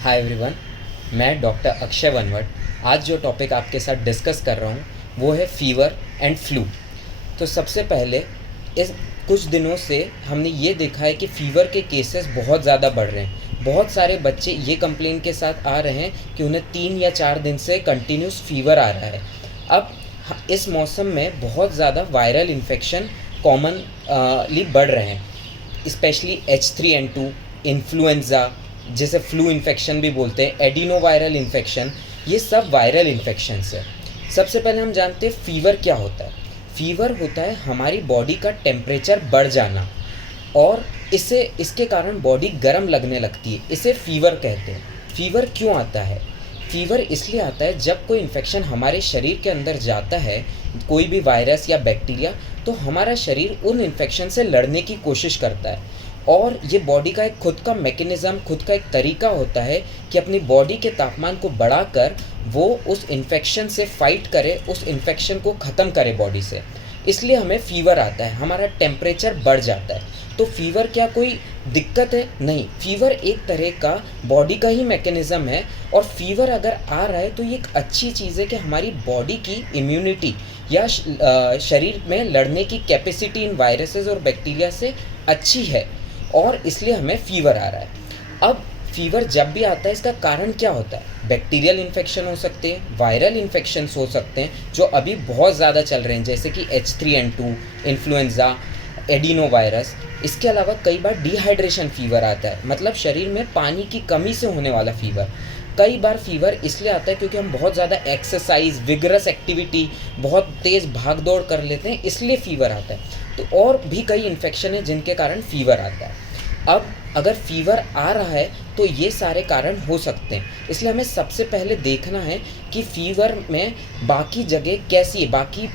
Hi everyone, मैं doctor Akshay वनवट। आज जो टॉपिक आपके साथ डिस्कस कर रहा हूँ वो है फीवर एंड फ्लू। तो सबसे पहले इस कुछ दिनों से हमने ये देखा है कि फ़ीवर के केसेस बहुत ज़्यादा बढ़ रहे हैं। बहुत सारे बच्चे ये कंप्लेन के साथ आ रहे हैं कि उन्हें 3 या 4 दिन से कंटिन्यूस फ़ीवर आ रहा है। अब इस मौसम में बहुत ज़्यादा वायरल इन्फेक्शन कॉमनली बढ़ रहे हैं, स्पेशली H3N2, इन्फ्लुएंज़ा, जिसे फ्लू इन्फेक्शन भी बोलते हैं, एडिनोवायरल इन्फेक्शन, ये सब वायरल इन्फेक्शंस है। सबसे पहले हम जानते हैं फ़ीवर क्या होता है। फ़ीवर होता है हमारी बॉडी का टेम्परेचर बढ़ जाना और इसके कारण बॉडी गर्म लगने लगती है, इसे फ़ीवर कहते हैं। फ़ीवर क्यों आता है? फ़ीवर इसलिए आता है जब कोई इन्फेक्शन हमारे शरीर के अंदर जाता है, कोई भी वायरस या बैक्टीरिया, तो हमारा शरीर उन इन्फेक्शन से लड़ने की कोशिश करता है। और ये बॉडी का एक खुद का मैकेनिज़्म, खुद का एक तरीका होता है कि अपनी बॉडी के तापमान को बढ़ाकर वो उस इन्फेक्शन से फ़ाइट करे, उस इन्फेक्शन को ख़त्म करे बॉडी से। इसलिए हमें फ़ीवर आता है, हमारा टेम्परेचर बढ़ जाता है। तो फ़ीवर क्या कोई दिक्कत है? नहीं, फ़ीवर एक तरह का बॉडी का ही मैकेनिज़्म है। और फ़ीवर अगर आ रहा है तो ये एक अच्छी चीज़ है कि हमारी बॉडी की इम्यूनिटी या शरीर में लड़ने की कैपेसिटी इन वायरसेस और बैक्टीरिया से अच्छी है, और इसलिए हमें फ़ीवर आ रहा है। अब फ़ीवर जब भी आता है इसका कारण क्या होता है? बैक्टीरियल इन्फेक्शन हो सकते हैं, वायरल इन्फेक्शंस हो सकते हैं जो अभी बहुत ज़्यादा चल रहे हैं, जैसे कि H3N2, इन्फ्लुएंज़ा, एडिनोवायरस। इसके अलावा कई बार डिहाइड्रेशन फ़ीवर आता है, मतलब शरीर में पानी की कमी से होने वाला फ़ीवर। कई बार फ़ीवर इसलिए आता है क्योंकि हम बहुत ज़्यादा एक्सरसाइज, विगरस एक्टिविटी, बहुत तेज़ भाग दौड़ कर लेते हैं, इसलिए फ़ीवर आता है। तो और भी कई इन्फेक्शन हैं जिनके कारण फ़ीवर आता है। अब अगर फ़ीवर आ रहा है तो ये सारे कारण हो सकते हैं, इसलिए हमें सबसे पहले देखना है कि फ़ीवर में बाकी जगह कैसी है, बाकी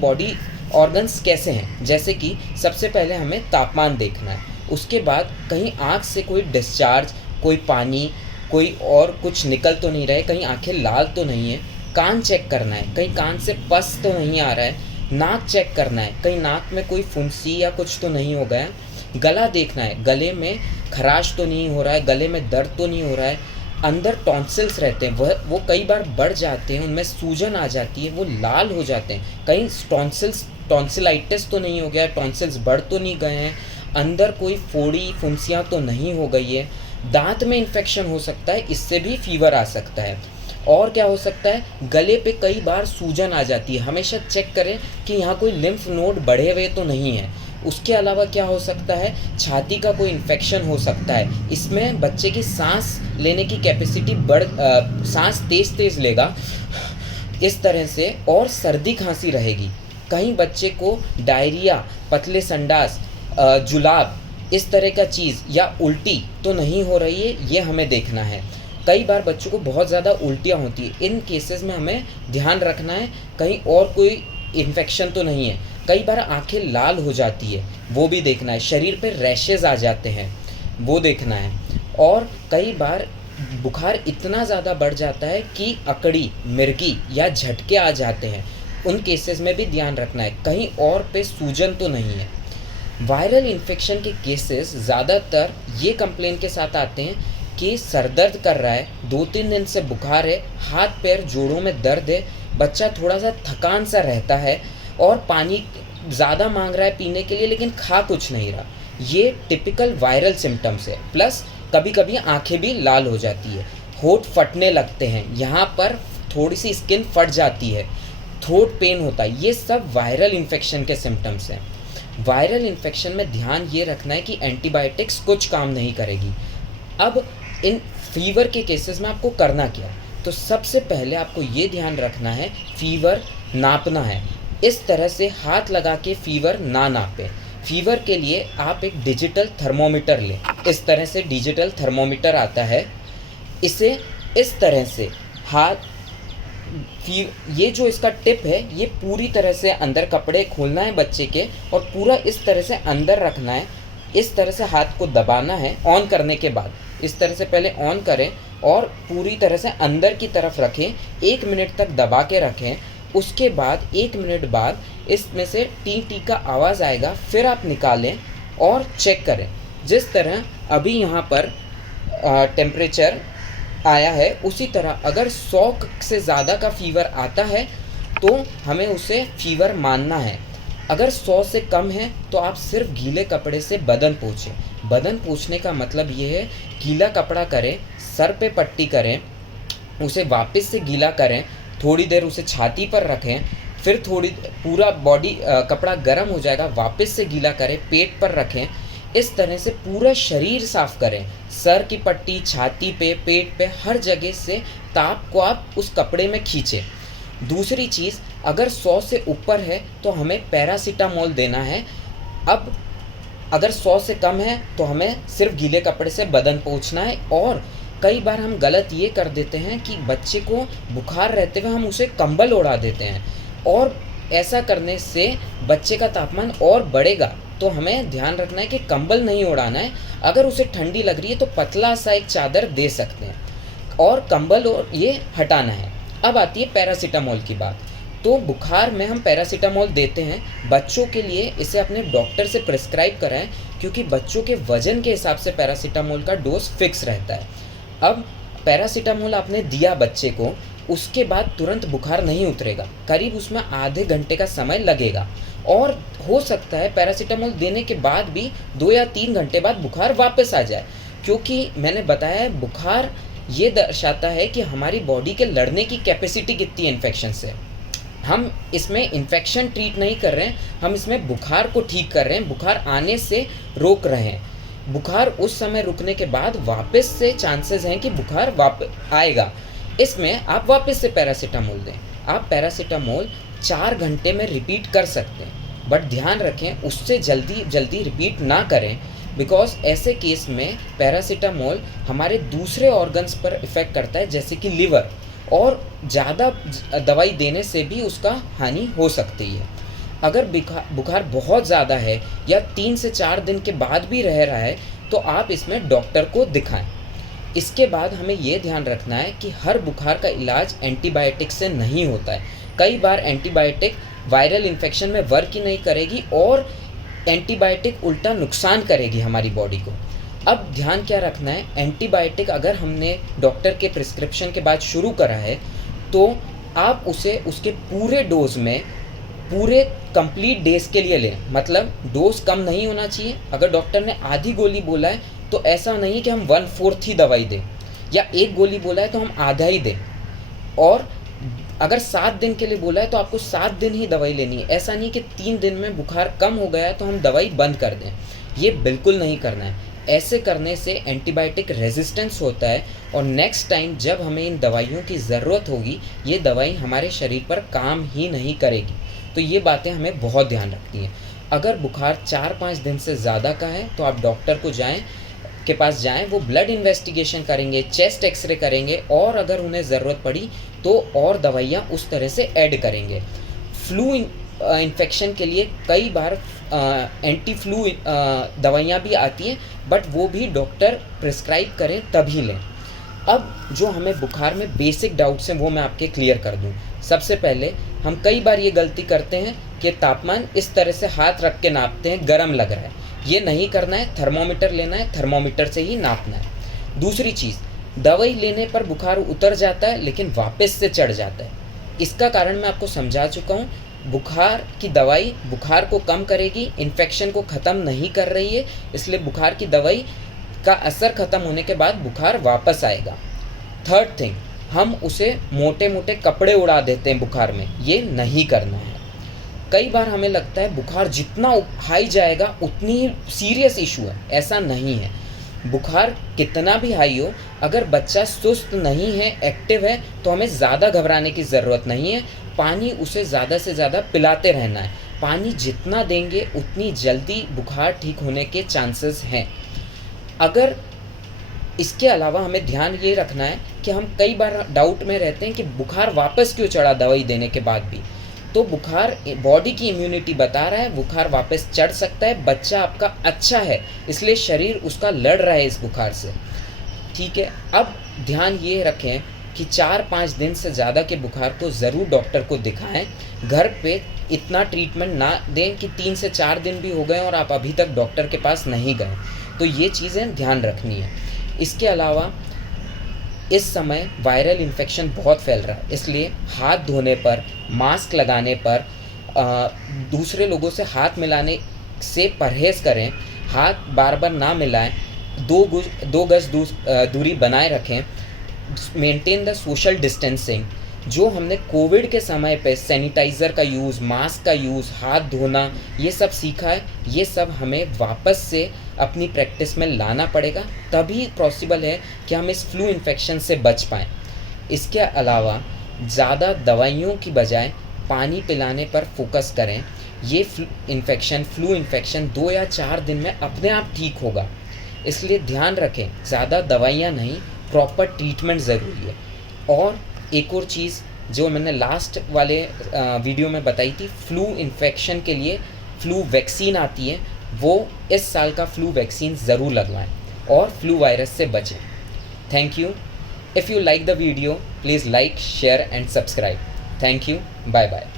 बॉडी ऑर्गन्स कैसे हैं। जैसे कि सबसे पहले हमें तापमान देखना है, उसके बाद कहीं आँख से कोई डिस्चार्ज, कोई पानी, कोई और कुछ निकल तो नहीं रहा है, कहीं आँखें लाल तो नहीं है। कान चेक करना है, कहीं कान से पस तो नहीं आ रहा है। नाक चेक करना है, कहीं नाक में कोई फुंसी या कुछ तो नहीं हो गया है। गला देखना है, गले में खराश तो नहीं हो रहा है, गले में दर्द तो नहीं हो रहा है। अंदर टॉन्सिल्स रहते हैं, वो कई बार बढ़ जाते हैं, उनमें सूजन आ जाती है, वो लाल हो जाते हैं। कहीं टॉन्सिलाइटिस तो नहीं हो गया, टॉन्सिल्स बढ़ तो नहीं गए हैं, अंदर कोई फोड़ी फुंसियाँ तो नहीं हो गई है। दांत में इन्फेक्शन हो सकता है, इससे भी फ़ीवर आ सकता है। और क्या हो सकता है? गले पे कई बार सूजन आ जाती है, हमेशा चेक करें कि यहाँ कोई लिम्फ नोड बढ़े हुए तो नहीं है। उसके अलावा क्या हो सकता है? छाती का कोई इन्फेक्शन हो सकता है, इसमें बच्चे की सांस लेने की कैपेसिटी सांस तेज़ तेज़ लेगा इस तरह से, और सर्दी खांसी रहेगी। कहीं बच्चे को डायरिया, पतले संडास, जुलाब, इस तरह का चीज़ या उल्टी तो नहीं हो रही है, ये हमें देखना है। कई बार बच्चों को बहुत ज़्यादा उल्टियाँ होती है, इन केसेस में हमें ध्यान रखना है कहीं और कोई इन्फेक्शन तो नहीं है। कई बार आंखें लाल हो जाती है, वो भी देखना है। शरीर पे रैशेज़ आ जाते हैं, वो देखना है। और कई बार बुखार इतना ज़्यादा बढ़ जाता है कि अकड़ी, मिर्गी या झटके आ जाते हैं, उन केसेस में भी ध्यान रखना है कहीं और पे सूजन तो नहीं है। वायरल इन्फेक्शन के केसेस ज़्यादातर ये कंप्लेन के साथ आते हैं कि सर दर्द कर रहा है, 2-3 दिन से बुखार है, हाथ पैर जोड़ों में दर्द है, बच्चा थोड़ा सा थकान सा रहता है और पानी ज़्यादा मांग रहा है पीने के लिए लेकिन खा कुछ नहीं रहा। ये टिपिकल वायरल सिम्टम्स है। प्लस कभी कभी आंखें भी लाल हो जाती है, होंठ फटने लगते हैं, यहाँ पर थोड़ी सी स्किन फट जाती है, थ्रोट पेन होता है, ये सब वायरल इन्फेक्शन के सिम्टम्स हैं। वायरल इन्फेक्शन में ध्यान ये रखना है कि एंटीबायोटिक्स कुछ काम नहीं करेगी। अब इन फ़ीवर के केसेस में आपको करना क्या? तो सबसे पहले आपको ये ध्यान रखना है, फ़ीवर नापना है। इस तरह से हाथ लगा के फ़ीवर ना नापें। फ़ीवर के लिए आप एक डिजिटल थर्मोमीटर लें। इस तरह से डिजिटल थर्मोमीटर आता है, इसे इस तरह से ये जो इसका टिप है, ये पूरी तरह से अंदर कपड़े खोलना है बच्चे के और पूरा इस तरह से अंदर रखना है। इस तरह से हाथ को दबाना है ऑन करने के बाद। इस तरह से पहले ऑन करें और पूरी तरह से अंदर की तरफ रखें, 1 मिनट तक दबा के रखें। उसके बाद 1 मिनट बाद इसमें से टी टी का आवाज़ आएगा, फिर आप निकालें और चेक करें। जिस तरह अभी यहाँ पर टेम्परेचर आया है, उसी तरह अगर 100 से ज़्यादा का फीवर आता है तो हमें उसे फीवर मानना है। अगर 100 से कम है तो आप सिर्फ गीले कपड़े से बदन पोंछें। बदन पोंछने का मतलब ये है, गीला कपड़ा करें, सर पे पट्टी करें, उसे वापस से गीला करें, थोड़ी देर उसे छाती पर रखें, फिर थोड़ी पूरा बॉडी कपड़ा गर्म हो जाएगा, वापस से गीला करें, पेट पर रखें। इस तरह से पूरा शरीर साफ करें, सर की पट्टी, छाती पे, पेट पे, हर जगह से ताप को आप उस कपड़े में खींचें। दूसरी चीज़, अगर 100 से ऊपर है तो हमें पैरासीटामोल देना है। अब अगर 100 से कम है तो हमें सिर्फ गीले कपड़े से बदन पोंछना है। और कई बार हम गलत ये कर देते हैं कि बच्चे को बुखार रहते हुए हम उसे कंबल ओढ़ा देते हैं, और ऐसा करने से बच्चे का तापमान और बढ़ेगा। तो हमें ध्यान रखना है कि कंबल नहीं ओढ़ाना है। अगर उसे ठंडी लग रही है तो पतला सा एक चादर दे सकते हैं, और कंबल और ये हटाना है। अब आती है पैरासीटामोल की बात। तो बुखार में हम पैरासीटामोल देते हैं। बच्चों के लिए इसे अपने डॉक्टर से प्रिस्क्राइब कराएं, क्योंकि बच्चों के वजन के हिसाब से पैरासीटामोल का डोज फिक्स रहता है। अब पैरासीटामोल आपने दिया बच्चे को, उसके बाद तुरंत बुखार नहीं उतरेगा, करीब उसमें आधे घंटे का समय लगेगा। और हो सकता है पैरासीटामोल देने के बाद भी 2 या 3 घंटे बाद बुखार वापस आ जाए, क्योंकि मैंने बताया है बुखार ये दर्शाता है कि हमारी बॉडी के लड़ने की कैपेसिटी कितनी है इन्फेक्शन से। हम इसमें इन्फेक्शन ट्रीट नहीं कर रहे हैं, हम इसमें बुखार को ठीक कर रहे हैं, बुखार आने से रोक रहे हैं। बुखार उस समय रुकने के बाद वापस से चांसेस हैं कि बुखार वापस आएगा। इसमें आप वापस से पैरासीटामोल दें। आप पैरासीटामोल 4 घंटे में रिपीट कर सकते हैं, बट ध्यान रखें उससे जल्दी जल्दी रिपीट ना करें, बिकॉज ऐसे केस में पैरासीटामोल हमारे दूसरे ऑर्गन्स पर इफ़ेक्ट करता है, जैसे कि लिवर, और ज़्यादा दवाई देने से भी उसका हानि हो सकती है। अगर बुखार बहुत ज़्यादा है या 3 से 4 दिन के बाद भी रह रहा है तो आप इसमें डॉक्टर को दिखाएं। इसके बाद हमें ये ध्यान रखना है कि हर बुखार का इलाज एंटीबायोटिक से नहीं होता है। कई बार एंटीबायोटिक वायरल इन्फेक्शन में वर्क ही नहीं करेगी और एंटीबायोटिक उल्टा नुकसान करेगी हमारी बॉडी को। अब ध्यान क्या रखना है, एंटीबायोटिक अगर हमने डॉक्टर के प्रिस्क्रिप्शन के बाद शुरू करा है तो आप उसे उसके पूरे डोज में पूरे कंप्लीट डेज के लिए लें। मतलब डोज कम नहीं होना चाहिए। अगर डॉक्टर ने आधी गोली बोला है तो ऐसा नहीं कि हम 1/4 ही दवाई दें, या 1 गोली बोला है तो हम आधा ही दें। और अगर 7 दिन के लिए बोला है तो आपको 7 दिन ही दवाई लेनी है। ऐसा नहीं कि 3 दिन में बुखार कम हो गया तो हम दवाई बंद कर दें, ये बिल्कुल नहीं करना है। ऐसे करने से एंटीबायोटिक रेजिस्टेंस होता है, और नेक्स्ट टाइम जब हमें इन दवाइयों की ज़रूरत होगी ये दवाई हमारे शरीर पर काम ही नहीं करेगी। तो ये बातें हमें बहुत ध्यान रखती हैं। अगर बुखार 4-5 दिन से ज़्यादा का है तो आप डॉक्टर के पास जाएं, वो ब्लड इन्वेस्टिगेशन करेंगे, चेस्ट एक्सरे करेंगे, और अगर उन्हें ज़रूरत पड़ी तो और दवाइयाँ उस तरह से ऐड करेंगे। फ्लू इन्फेक्शन के लिए कई बार एंटी फ्लू दवाइयाँ भी आती हैं, बट वो भी डॉक्टर प्रिस्क्राइब करें तभी लें। अब जो हमें बुखार में बेसिक डाउट्स हैं वो मैं आपके क्लियर कर दूं। सबसे पहले हम कई बार ये गलती करते हैं कि तापमान इस तरह से हाथ रख के नापते हैं, गर्म लग रहा है। ये नहीं करना है, थर्मोमीटर लेना है, थर्मोमीटर से ही नापना है। दूसरी चीज़, दवाई लेने पर बुखार उतर जाता है लेकिन वापस से चढ़ जाता है। इसका कारण मैं आपको समझा चुका हूँ। बुखार की दवाई बुखार को कम करेगी, इन्फेक्शन को ख़त्म नहीं कर रही है, इसलिए बुखार की दवाई का असर ख़त्म होने के बाद बुखार वापस आएगा। थर्ड थिंग, हम उसे मोटे मोटे कपड़े उड़ा देते हैं बुखार में, ये नहीं करना है। कई बार हमें लगता है बुखार जितना हाई जाएगा उतनी ही सीरियस इशू है, ऐसा नहीं है। बुखार कितना भी हाई हो, अगर बच्चा सुस्त नहीं है, एक्टिव है, तो हमें ज़्यादा घबराने की ज़रूरत नहीं है। पानी उसे ज़्यादा से ज़्यादा पिलाते रहना है। पानी जितना देंगे उतनी जल्दी बुखार ठीक होने के चांसेस हैं। अगर इसके अलावा हमें ध्यान ये रखना है कि हम कई बार डाउट में रहते हैं कि बुखार वापस क्यों चढ़ा दवाई देने के बाद भी। तो बुखार बॉडी की इम्यूनिटी बता रहा है बुखार वापस चढ़ सकता है। बच्चा आपका अच्छा है, इसलिए शरीर उसका लड़ रहा है इस बुखार से, ठीक है। अब ध्यान ये रखें कि 4-5 दिन से ज़्यादा के बुखार को ज़रूर डॉक्टर को दिखाएं। घर पे इतना ट्रीटमेंट ना दें कि 3 से 4 दिन भी हो गए और आप अभी तक डॉक्टर के पास नहीं गए। तो ये चीज़ें ध्यान रखनी है। इसके अलावा इस समय वायरल इन्फेक्शन बहुत फैल रहा है, इसलिए हाथ धोने पर, मास्क लगाने पर, दूसरे लोगों से हाथ मिलाने से परहेज़ करें, हाथ बार बार ना मिलाएं, 2 गज दूरी बनाए रखें, मेंटेन द सोशल डिस्टेंसिंग। जो हमने कोविड के समय पे सैनिटाइज़र का यूज़, मास्क का यूज़, हाथ धोना, ये सब सीखा है, ये सब हमें वापस से अपनी प्रैक्टिस में लाना पड़ेगा, तभी पॉसिबल है कि हम इस फ्लू इन्फेक्शन से बच पाएँ। इसके अलावा ज़्यादा दवाइयों की बजाय पानी पिलाने पर फोकस करें। ये फ्लू इन्फेक्शन 2 या 4 दिन में अपने आप ठीक होगा, इसलिए ध्यान रखें, ज़्यादा दवाइयाँ नहीं, प्रॉपर ट्रीटमेंट ज़रूरी है। और एक और चीज़ जो मैंने लास्ट वाले वीडियो में बताई थी, फ्लू इन्फेक्शन के लिए फ्लू वैक्सीन आती है, वो इस साल का फ्लू वैक्सीन ज़रूर लगवाएं और फ्लू वायरस से बचें। Thank you. If you like the video, please like, share and subscribe. Thank you. Bye bye.